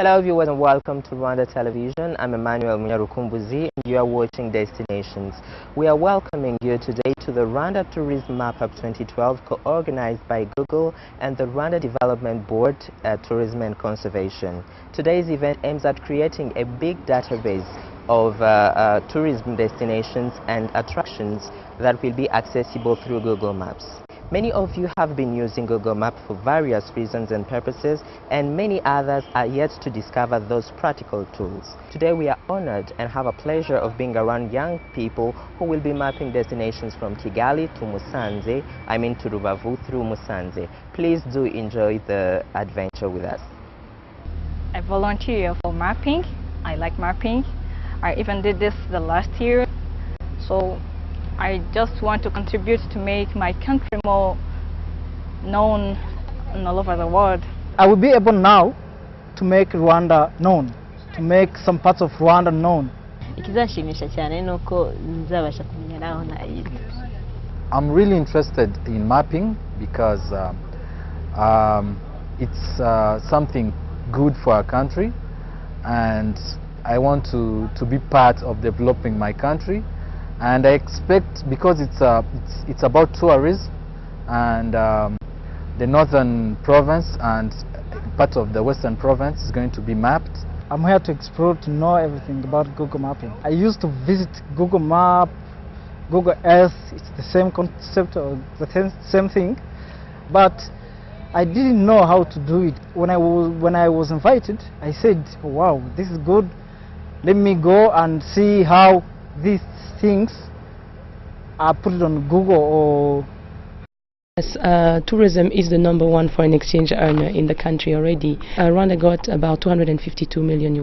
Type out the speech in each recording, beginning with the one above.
Hello viewers and welcome to Rwanda Television. I'm Munyarukumbuzi and you are watching Destinations. We are welcoming you today to the Rwanda Tourism Map Up 2012 co-organized by Google and the Rwanda Development Board, Tourism and Conservation. Today's event aims at creating a big database of tourism destinations and attractions that will be accessible through Google Maps. Many of you have been using Google Maps for various reasons and purposes, and many others are yet to discover those practical tools. Today we are honored and have a pleasure of being around young people who will be mapping destinations from Kigali to Musanze, to Rubavu through Musanze. Please do enjoy the adventure with us. I volunteer for mapping. I like mapping. I even did this the last year. So I just want to contribute to make my country more known all over the world. I will be able now to make Rwanda known, to make some parts of Rwanda known. I'm really interested in mapping because it's something good for our country, and I want to be part of developing my country. And I expect, because it's about tourism, and the northern province and part of the western province is going to be mapped. I'm here to explore, to know everything about Google Mapping. I used to visit Google Map, Google Earth. It's the same concept or the same thing, but I didn't know how to do it. When I was invited, I said, oh, wow, this is good. Let me go and see how these things are put on Google or... Yes, tourism is the #1 foreign exchange earner in the country already. Rwanda got about $252 million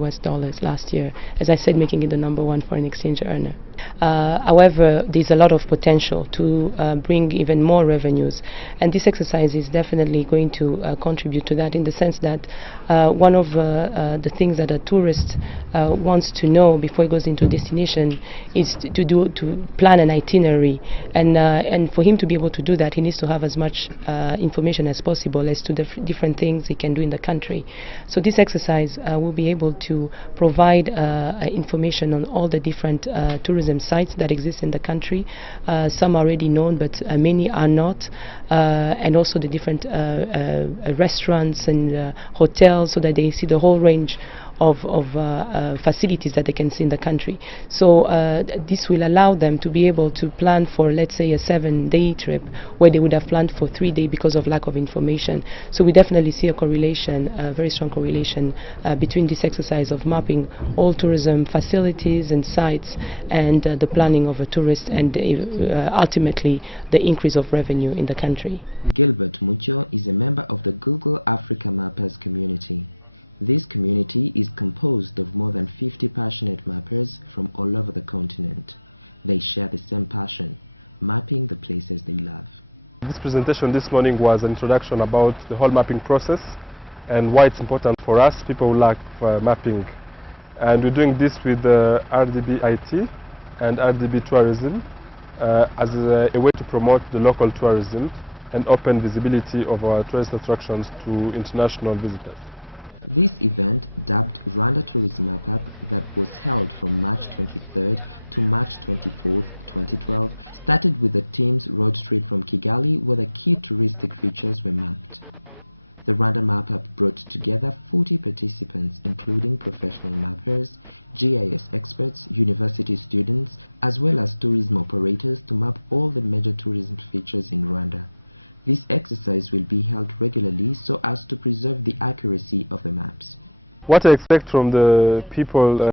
last year, as I said, making it the #1 foreign exchange earner. However, there's a lot of potential to bring even more revenues, and this exercise is definitely going to contribute to that, in the sense that one of the things that a tourist wants to know before he goes into a destination is to plan an itinerary, and for him to be able to do that, he needs to have as much information as possible as to the different things he can do in the country. So this exercise will be able to provide information on all the different tourism sites that exist in the country. Some are already known, but many are not, and also the different restaurants and hotels, so that they see the whole range of facilities that they can see in the country. So this will allow them to be able to plan for, let's say, a 7-day trip where they would have planned for 3 days because of lack of information. So we definitely see a correlation, a very strong correlation between this exercise of mapping all tourism facilities and sites and the planning of a tourist, and ultimately the increase of revenue in the country. Gilbert Mucho is a member of the Google Africa Mappers community. This community is composed of more than 50 passionate mappers from all over the continent. They share the same passion, mapping the places they love. This presentation this morning was an introduction about the whole mapping process and why it's important for us, people who like mapping. And we're doing this with RDB IT and RDB Tourism as a way to promote the local tourism and open visibility of our tourist attractions to international visitors. This event, dubbed Rwanda Tourism Map Up, that was held from March 23rd to March 24th, 2012, started with the team's road trip from Kigali, where the key touristic features were mapped. The Rwanda Map Up brought together 40 participants, including professional mappers, GIS experts, university students, as well as tourism operators, to map all the major tourism features in Rwanda. This exercise will be held regularly so as to preserve the accuracy of the maps. What I expect from the people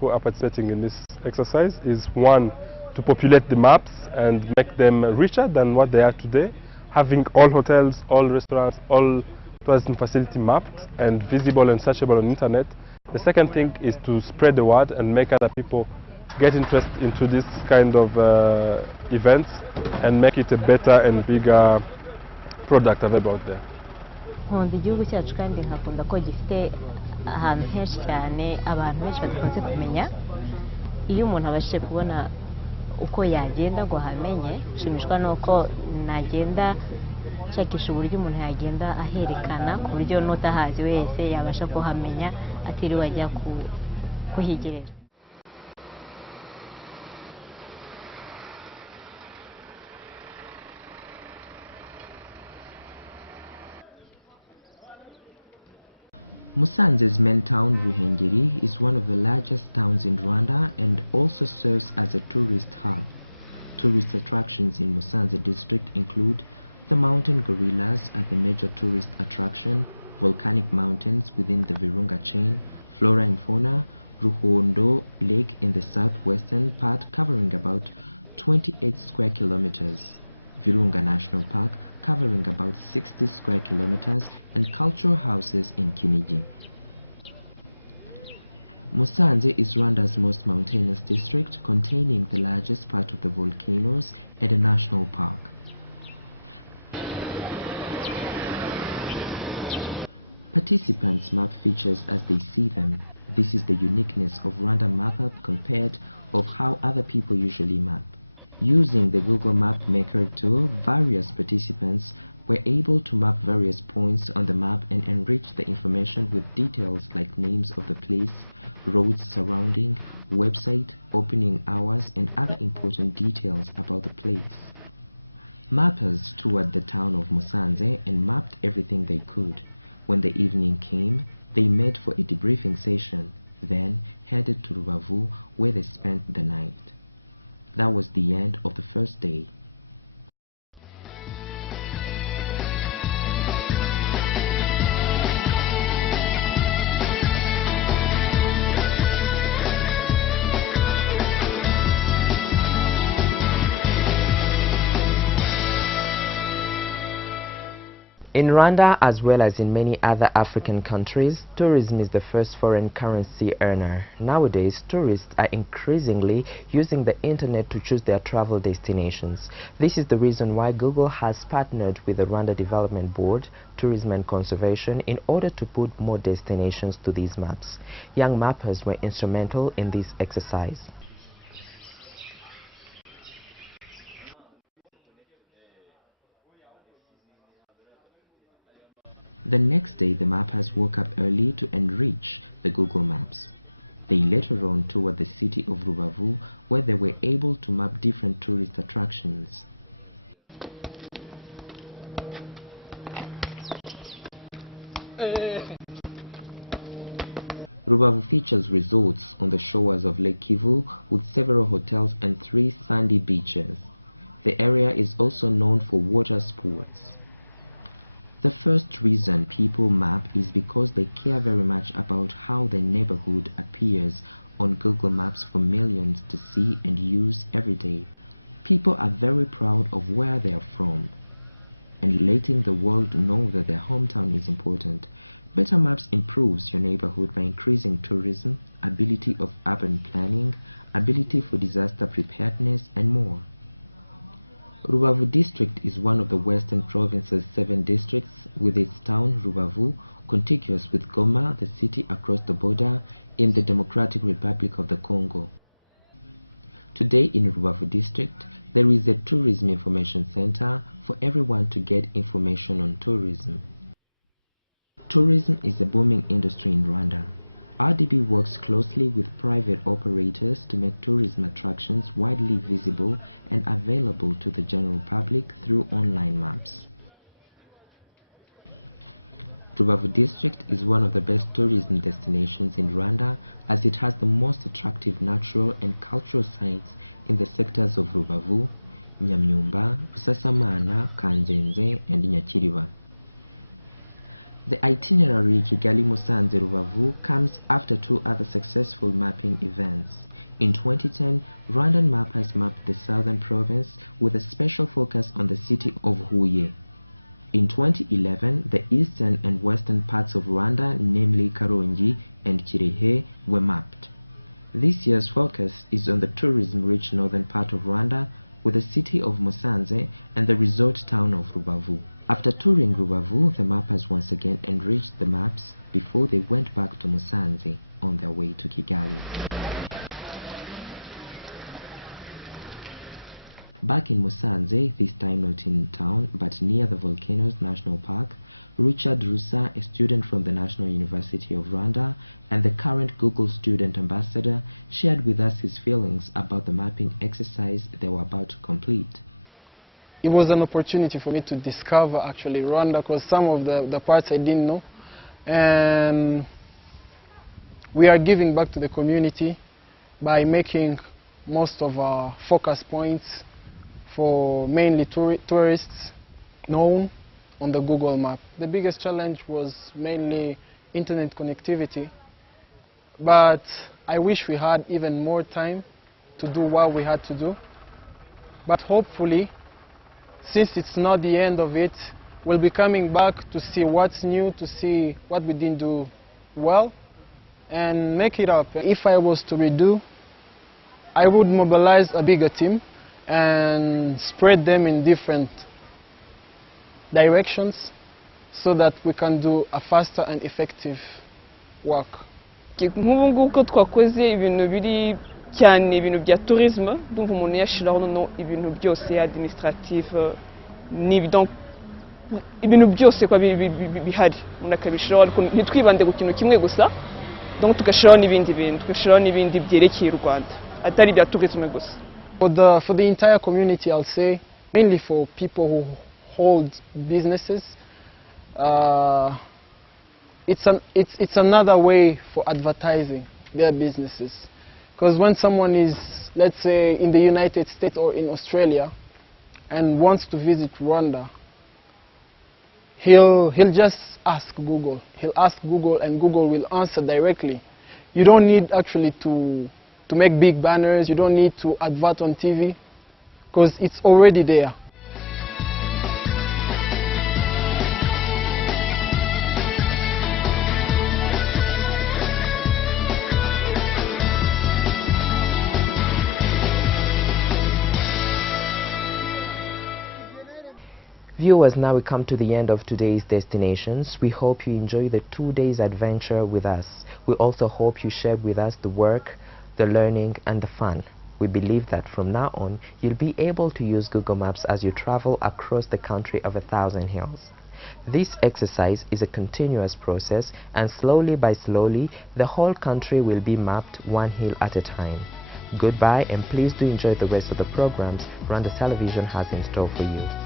who are participating in this exercise is, one, to populate the maps and make them richer than what they are today, having all hotels, all restaurants, all tourism facility mapped and visible and searchable on the internet. The second thing is to spread the word and make other people get interested into this kind of events and make it a better and bigger product available out there. Nkunda igihugu cyacu kandi nkakunda ko gifite ahantu henshi cyane abantu benshi badakunze kumenya. Iyo umuntu abashije kubona uko yagenda ngo hamenye, nshimishwa nuko nagenda nshakisha uburyo umuntu yagenda aherekana ku buryo n'utahazi wese yabasha kuhamenya atiriwe ajya kuhigerera. Musanze's main town, Ruhengeri, is one of the largest towns in Rwanda and also serves as a tourist hub. Tourist attractions in Musanze district include the mountain gorillas as the major tourist attraction, volcanic mountains within the Virunga chain, flora and fauna, Ruhondo Lake in the southwestern part covering about 28 square kilometers, Virunga National Park covering about 60 square kilometers, and cultural houses in Kinigi. Musanze is Rwanda's most mountainous district, containing the largest part of the volcanoes and a national park. Participants map features as they see them. This is the uniqueness of Rwanda Map App compared of how other people usually map. Using the Google Map Maker tool, various participants were able to map various points on the map and enrich the information with details like names of the place, roads surrounding, website, opening hours, and other important details about the place. Mappers toured the town of Musanze and mapped everything they could. When the evening came, they met for a debriefing session, then headed to Rubavu, where they spent the night. That was the end of the first day. In Rwanda, as well as in many other African countries, tourism is the first foreign currency earner. Nowadays, tourists are increasingly using the internet to choose their travel destinations. This is the reason why Google has partnered with the Rwanda Development Board, Tourism and Conservation in order to put more destinations to these maps. Young mappers were instrumental in this exercise. The next day, the mappers woke up early to enrich the Google Maps. They later on toured the city of Rubavu, where they were able to map different tourist attractions. Rubavu features resorts on the shores of Lake Kivu with several hotels and 3 sandy beaches. The area is also known for water sports. The first reason people map is because they care very much about how their neighborhood appears on Google Maps for millions to see and use every day. People are very proud of where they are from and letting the world know that their hometown is important. Better Maps improves your neighborhood by increasing tourism, ability of urban planning, ability for disaster preparedness, and more. Rubavu district is one of the Western Province's 7 districts, with its town, Rubavu, contiguous with Goma, the city across the border in the Democratic Republic of the Congo. Today in Rubavu district, there is a tourism information center for everyone to get information on tourism. Tourism is a booming industry in Rwanda. RDB works closely with private operators to make tourism attractions widely visible and available to the general public through online maps. Rubavu district is one of the best tourism destinations in Rwanda, as it has the most attractive natural and cultural sites in the sectors of Rubavu, Nyamyumba, Busasamana, Kanzenze, and Nyakiriba. The itinerary Kigali-Musanze Rubavu comes after 2 other successful mapping events. In 2010, Rwandan mappers mapped the southern province with a special focus on the city of Huye. In 2011, the eastern and western parts of Rwanda, namely Karongi and Kirehe, were mapped. This year's focus is on the tourism-rich northern part of Rwanda, with the city of Musanze and the resort town of Rubavu. After touring Rubavu, the mappers once again enriched the maps before they went back to Musanze on their way to Kigali. Back in Musanze, this time not in town but near the Volcanoes National Park, Richard Rusa, a student from the National University of Rwanda and the current Google Student Ambassador, shared with us his feelings about the mapping exercise they were about to complete. It was an opportunity for me to discover actually Rwanda, because some of the parts I didn't know, and we are giving back to the community by making most of our focus points for mainly tourists known on the Google map. The biggest challenge was mainly internet connectivity, but I wish we had even more time to do what we had to do. But hopefully, since it's not the end of it, we'll be coming back to see what's new, to see what we didn't do well, and make it up. If I was to redo, I would mobilize a bigger team and spread them in different directions so that we can do a faster and effective work. Nk'ubu ngubu ko twakoze ibintu biri cyane ibintu bya tourisme, ndumva umuntu yashiraho no ibintu byose administrative ni donc ibintu byose kwa bihari unakabishiraho, ariko ntitwibande ku kintu kimwe gusa, donc tugashiraho n'ibindi bintu, tugashiraho n'ibindi byerekeye u Rwanda atari bya tourisme gusa. For the entire community, I'll say, mainly for people who hold businesses, it's another way for advertising their businesses. Because when someone is, let's say, in the United States or in Australia and wants to visit Rwanda, he'll just ask Google. He'll ask Google and Google will answer directly. You don't need actually to make big banners, you don't need to advert on TV, because it's already there. Viewers, now we come to the end of today's destinations. We hope you enjoy the 2 days adventure with us. We also hope you share with us the work, the learning and the fun. We believe that from now on, you'll be able to use Google Maps as you travel across the country of 1,000 hills. This exercise is a continuous process, and slowly by slowly, the whole country will be mapped one hill at a time. Goodbye, and please do enjoy the rest of the programs Rwanda Television has in store for you.